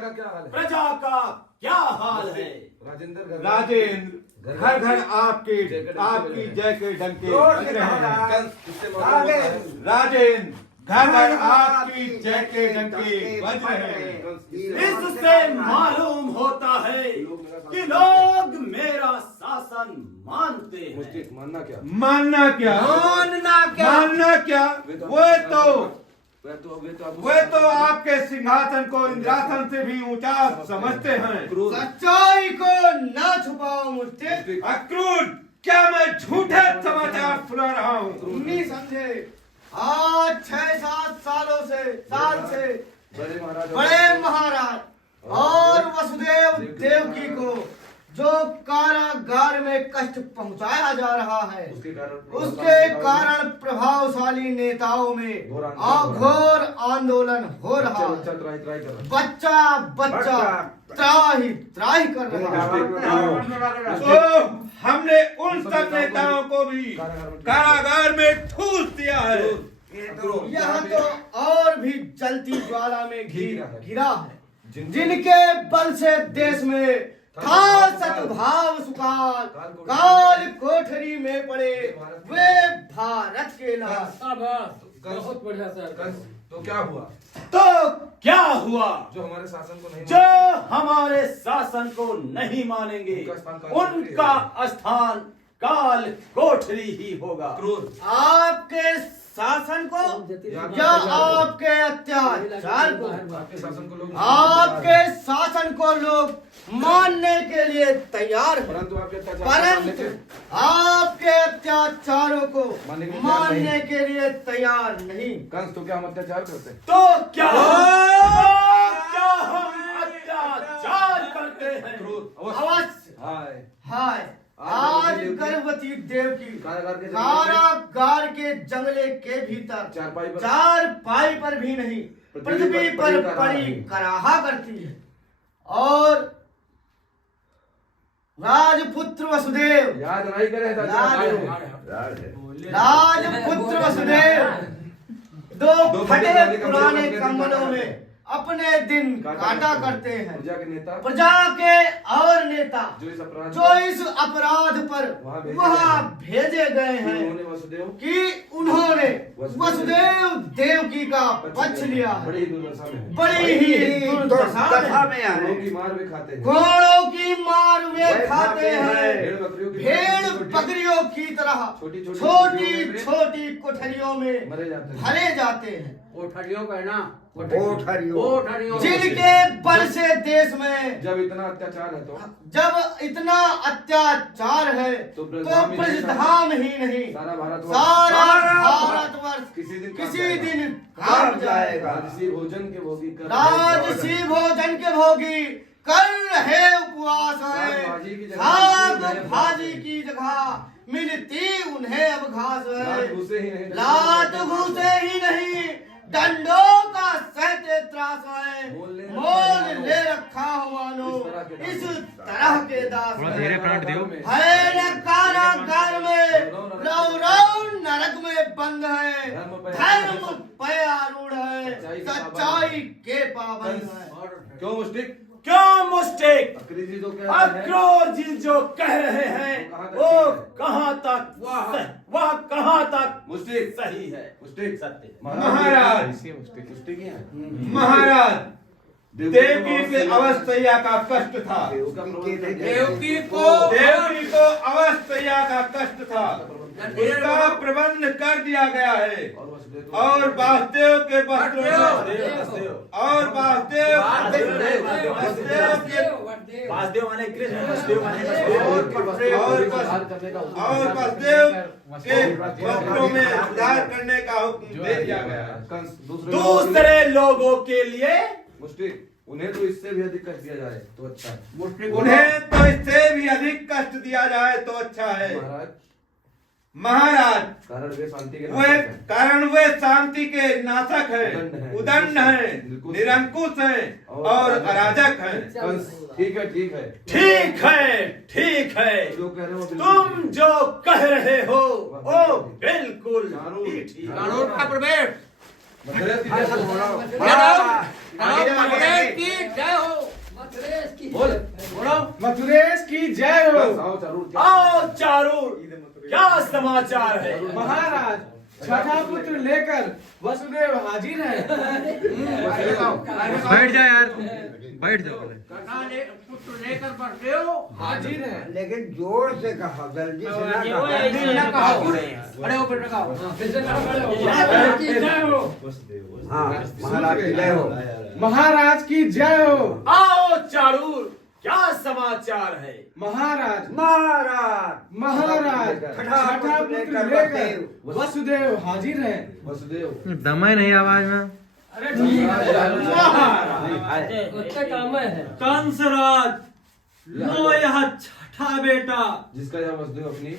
का क्या हाल है? प्रजा का क्या हाल है? राजेंद्र, घर घर आपकी जय के डंके बज रहे हैं। राजेंद्र, घर घर आपकी जय के डंके बज रहे हैं। इससे मालूम होता है कि लोग मेरा शासन मानते हैं। मानना क्या? मानना क्या? मानना क्या? वे तो आपके सिंहासन को इंद्रासन से भी ऊंचा समझते हैं। सच्चाई को ना छुपाओ मुझसे। अक्रूर, क्या मैं झूठे समाचार सुना रहा हूँ? नहीं समझे। आज 6-7 साल से बड़े महाराज और वसुदेव देवकी को जो कारागार में कष्ट पहुंचाया जा रहा है, उसके कारण प्रभावशाली नेताओं में घोर आंदोलन हो रहा है। बच्चा त्राही कर रहा है। तो हमने उन सब नेताओं को भी कारागार में ठूस दिया है। यह तो और भी जलती ज्वाला में गिरा है, जिनके बल से देश में था सद्भाव सुकाल, काल कोठरी में पड़े वे भारत के लाल। बहुत बढ़िया सर। तो क्या हुआ? जो हमारे शासन को नहीं मानेंगे उनका स्थान काल कोठरी ही होगा। आपके शासन को या आपके अत्याचार को? आपके शासन को लोग मानने के लिए तैयार हैं, परंतु आपके अत्याचारों को मानने के लिए तैयार नहीं। कंस, तो क्या हम अत्याचार करते? तो क्या हम अत्याचार करते हैं? अवश्य। हाय आज गर्भवती देव की कारागार के जंगले के भीतर चारपाई पर भी नहीं, पृथ्वी पर पड़ी कराहा करती है। और राजपुत्र वसुदेव, राजपुत्र वसुदेव दो फटे पुराने कंबलों में अपने दिन काटा करते हैं। प्रजा के और नेता जो इस अपराध पर वहाँ भेजे गए हैं कि उन्होंने वसुदेव देवकी का पक्ष लिया है। बड़ी ही दुर्दशा में घोड़ों की मार वे खाते हैं, भेड़ बकरियों की तरह छोटी छोटी कोठरियों में भरे जाते हैं। कोठरियों का है ना, जिनके बल से देश में जब इतना अत्याचार है तो ब्रजधाम ही नहीं सारा भारतवर्ष किसी दिन कांप जाएगा। राजसी भोजन के भोगी कर रहे उपवास है, साग भाजी की जगह मिलती उन्हें अब घास है। लात घूसे ही नहीं, डंडों का सहते त्रास है, मोल ले रखा हो मानो इस तरह के दास है। कारागार में रौ नरक में बंद है, धर्म पे आरूढ़ है, सच्चाई के पाबंद है। क्यों मुस्टिक? अक्रूर जी जो कह रहे हैं वो कहाँ तक वह कहाँ तक मुस्टिक सही है? मुस्टिक सत्य। महाराज, देवकी के अवस्थया का कष्ट था। देवकी को अवस्थया का कष्ट था, उसका प्रबंध कर दिया गया है। और वासुदेव के वस्त्रों और वासुदेव माने कृष्ण, वासुदेव माने और वासुदेव के वस्त्रों में सुधार करने का हुक्म दे दिया गया है। दूसरे लोगों के लिए उन्हें तो इससे भी अधिक कष्ट दिया जाए तो अच्छा है। उन्हें तो इससे भी अधिक कष्ट दिया जाए तो अच्छा है। महाराज, कारण वे शांति के नाशक है, उदंड है, निरंकुश है और अराजक है। ठीक है। तुम जो कह रहे हो वो बिल्कुल ठीक। कानून का प्रवेश जय हो। मथुरेश की जय हो। आओ चारूर, आओ चारूर, क्या समाचार है? महाराज छठा पुत्र लेकर वसुदेव हाजिर है। बैठ जा यार, बैठ जाओ। पुत्र लेकर बढ़ते हो। हाजिर है। लेकिन जोर से कहा, जल्दी से ना वो कहा। ऐसे ना कहो। अरे ऊपर लगाओ। फिर से करो। हाँ, महाराज की जय हो। महाराज की जय हो। आओ चारूर, क्या समाचार है? महाराज महाराज महाराज छठा पुत्र लेकर वसुदेव हाजिर है। वसुदेव दम ही नहीं आवाज में। कंसराज लो यह छठा बेटा, जिसका यह वसुदेव अपनी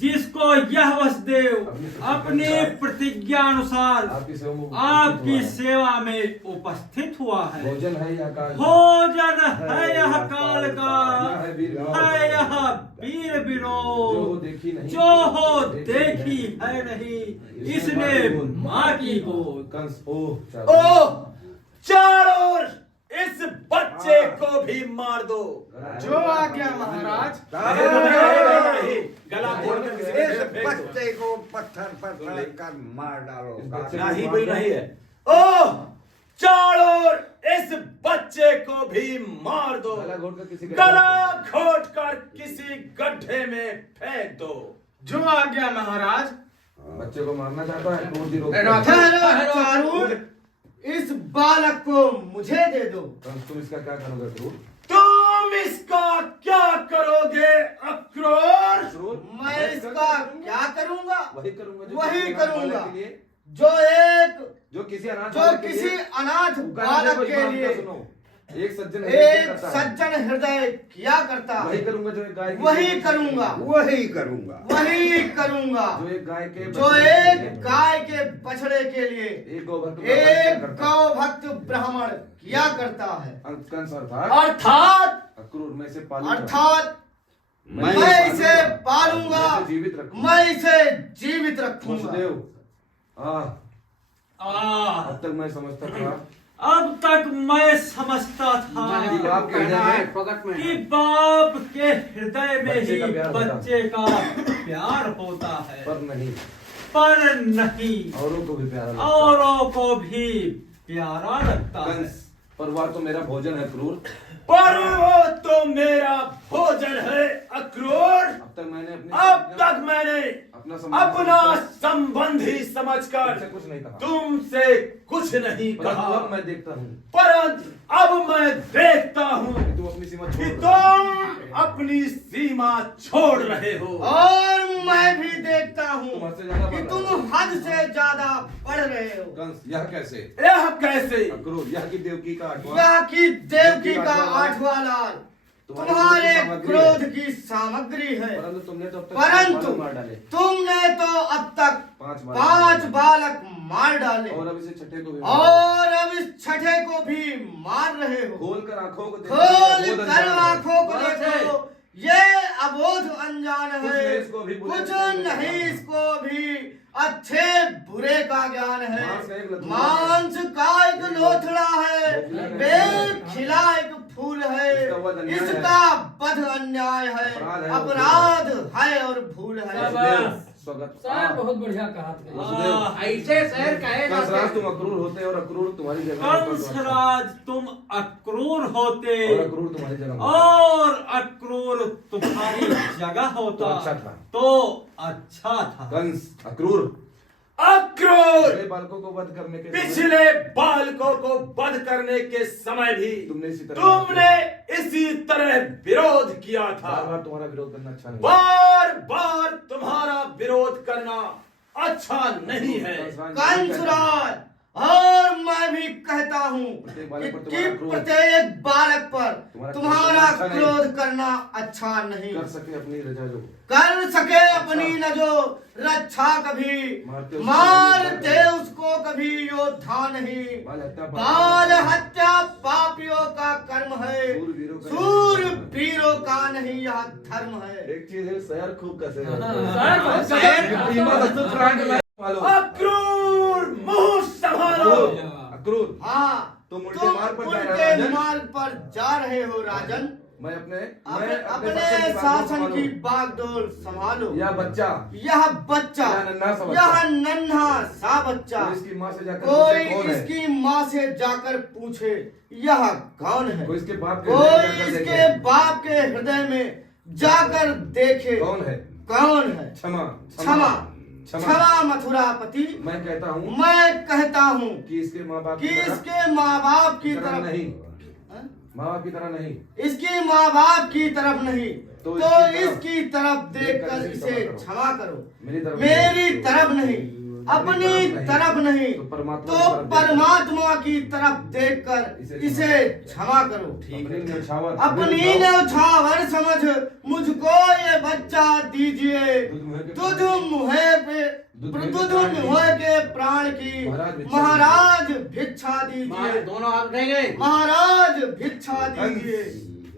जिसको यह वसुदेव अपनी प्रतिज्ञा अनुसार आपकी सेवा में उपस्थित हुआ है। भोजन है यह काल, भोजन है यह काल का, यह है वीर विनोद, है यह वीर जो विनोद, देखी नहीं, जो हो देखी है नहीं, इसने माँ की गोद। कंस ओ चारूर, इस बच्चे को भी मार दो। जो आज्ञा महाराज। नहीं, गला तोड़कर किसी के इस फेंक दो। बच्चे को पत्थर पर रख कर मार डालो। नहीं भाई नहीं है। ओ चारूर, इस बच्चे को भी मार दो। गला घोट कर किसी गला घोट कर किसी गड्ढे में फेंक दो। जो आज्ञा महाराज। बच्चे को मारना चाहता है, क्रूर जी रोक ठहरो चारूर, इस बालक को मुझे दे दो। कंस, तुम इसका क्या करोगे क्रूर? तुम इसका क्या करोगे अक्रूर? क्रूर, मैं इसका क्या करूंगा? वही करूंगा वही किसी अनाथ करूंगा। बालक के लिए, जो किसी अनाथ जो बालक के किसी लिए, अनाथ पुकारने बालक को के इमाम का लिए सुनो। एक सज्जन एक सज्जन हृदय किया करता वही है, करूंगा जो एक गाय की वही करूंगा। वही करूंगा। वही करूंगा जो एक गाय के जो एक गाय के बछड़े के लिए एक गौभक्त एक गौ भक्त ब्राह्मण किया करता है। कंस अर्थात अर्थात अक्रूर, मैं इसे पालूंगा, अर्थात मैं इसे पालूंगा, मैं इसे जीवित रखूंगा। मैं इसे जीवित रखूंगा। वसुदेव, अब तक मैं समझता था अब तक मैं समझता था कि बाप के हृदय में प्रकट में कि बाप के हृदय में बच्चे ही का प्यार होता है। बच्चे का प्यार होता है, पर नहीं, नहीं औरों को भी प्यारा लगता है। औरों को भी प्यारा लगता है। कंस, पर वह तो मेरा भोजन है क्रूर। पर वो तो मेरा भोजन है अक्रूर। अब तक मैंने अपना संबंधी समझकर तुमसे कुछ नहीं कहा, तुमसे कुछ नहीं परंतु कहा। अब मैं देखता हूँ परंतु अब मैं देखता हूँ कि तुम अपनी सीमा कि छोड़ तुम अपनी सीमा छोड़ रहे हो। और मैं भी देखता हूँ तुम हद से ज्यादा कि बढ़ तुम रहे हो। हद से ज्यादा बढ़ रहे हो। कंस, यह कैसे? यह कैसे? अक्रूर, यह की देवकी का आठवां, यह की देवकी का आठवां लाल तुम्हारे क्रोध की सामग्री है। परंतु तुमने तो अब तक परंतु मार डाले, तुमने तो अब तक 5 बालक मार डाले और अब इसे छठे को भी और अब इस छठे को भी मार रहे हो। खोल कर आंखों को देखो, खोल बोध कर अनजान है। आंखों को देखो, ये अबोध अनजान कुछ है, नहीं इसको भी बुरे कुछ से नहीं इसको भी अच्छे बुरे का ज्ञान है। मांस का एक लथड़ा मांस का एक लोथड़ा है, बोखला का बेल खिला एक फूल है, इसका वध अन्याय है। इसका वध अन्याय है, अपराध है और भूल है। वसुदेव, स्वागत। सर बहुत बढ़िया कहा वसुदेव, ऐसे शहर कहेगा कंसराज तुम अक्रूर होते और अक्रूर तुम्हारी जगह में होता तो अच्छा। कंसराज तुम अक्रूर होते और अक्रूर तुम्हारी जगह में होता और अक्रूर तुम्हारी जगह तो होता अच्छा था। तो अच्छा था। कंस, अक्रूर अक्रूर पिछले बालकों को वध करने के पिछले बालकों को वध करने के समय भी तुमने इसी तरह विरोध किया था। बार बार तुम्हारा विरोध करना अच्छा नहीं। बार बार तुम्हारा विरोध करना अच्छा नहीं है। कंसराज, और मैं भी कहता हूँ कि प्रत्येक बालक पर तुम्हारा क्रोध करना अच्छा नहीं। कर सके अपनी रजा जो कर सके अपनी न जो रक्षा कभी मारते उसको कभी योद्धा नहीं। बाल हत्या पापियों का कर्म है, सूर वीरों का नहीं यह धर्म है। एक चीज है, शहर खूब कसे अक्रूर मुंह संभालो। अक्रूर, हाँ, तुम उल्टे तुम मार्ग पर जा रहे हो, उल्टे राजन। मार्ग पर जा रहे हो राजन। मैं अपने अपने शासन की बागडोर संभालो। यह बच्चा यह बच्चा, यह नन्हा सा बच्चा। यह नन्हा सा बच्चा, कोई इसकी माँ से जाकर कोई पूछे कौन है? इसकी माँ से जाकर पूछे यह कौन है। कोई इसके बाप के कोई हृदय में जाकर इसके देखे, बाप के हृदय में जाकर देखे कौन है? कौन है। क्षमा क्षमा क्षमा मथुरापति। मैं कहता हूँ मैं कहता हूँ कि इसके माँ बाप कि की तरह इसके माँ बाप की तरफ नहीं, हाँ? माँ बाप की तरह नहीं, इसकी माँ बाप की तरफ नहीं, तो तो इसकी इसकी तरफ देखकर देखकर इसे इसे क्षमा करो। मेरी तरफ मेरी तरफ नहीं, अपनी तरफ नहीं, तो परमात्मा की तरफ देखकर इसे क्षमा करो। अपनी न्यौछावर समझ मुझको ये बच्चा दीजिए। तुझ मुहे के प्राण की महाराज भिक्षा दीजिए। दोनों हाथ उठाएंगे। महाराज भिक्षा दीजिए।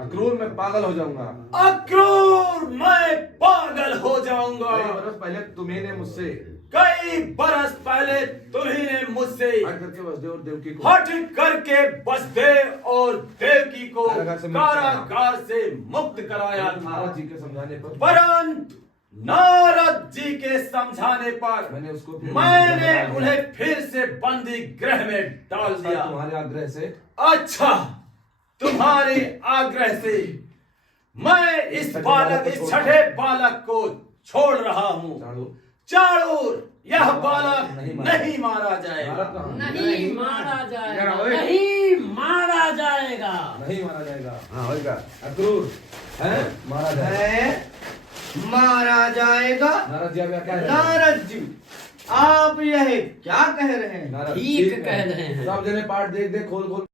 अक्रूर मैं पागल हो जाऊंगा। अक्रूर मैं पागल हो जाऊंगा। कई बरस पहले तुम्ही ने मुझसे कई बरस पहले तुम्ही ने मुझसे हट करके वसुदेव और देवकी को हट करके वसुदेव और देवकी को कारागार से मुक्त कराया था। नारद जी के समझाने पर परंतु नारद जी के समझाने पर मैंने उन्हें फिर से बंदी गृह में डाल दिया। तुम्हारे आग्रह से, अच्छा, तुम्हारे आग्रह से मैं इस बालक, इस छठे बालक को छोड़ रहा हूँ। चाणूर, यह बालक नहीं मारा जाएगा। नहीं मारा जाएगा। नहीं मारा जाएगा। नहीं मारा जाएगा। हाँ होगा। अक्रूर है मारा जाएगा। मारा जाएगा। नारद जी अब क्या है? नारद जी आप यह क्या कह रहे हैं? नारद ठीक कह रहे हैं। सब जने पाठ देख खोल